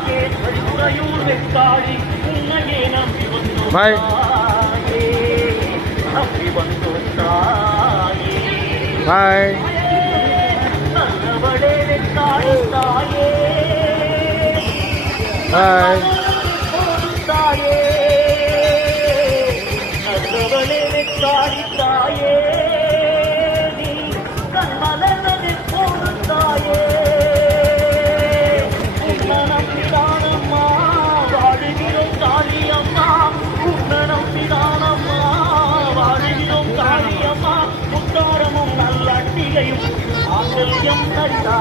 ராஜேஸ்வரி உறையூர் வெக்காளி உன்னையே நம்பி வந்தோம் தாயே நல்லவளே வெக்காளி தாயே தாயே நல்லவளே வெக்காளி தாயே நீ கண்மலர்வது போது தாயே உன்னனம் பிதானம்மா வாழுகிறோம் காளியம்மா உன்னனம் பிதானம்மா வாழுகிறோம் காளியம்மா முத்தாரமும் நல்ல அட்டிகையும் ஆங்கல்யம் தரிதா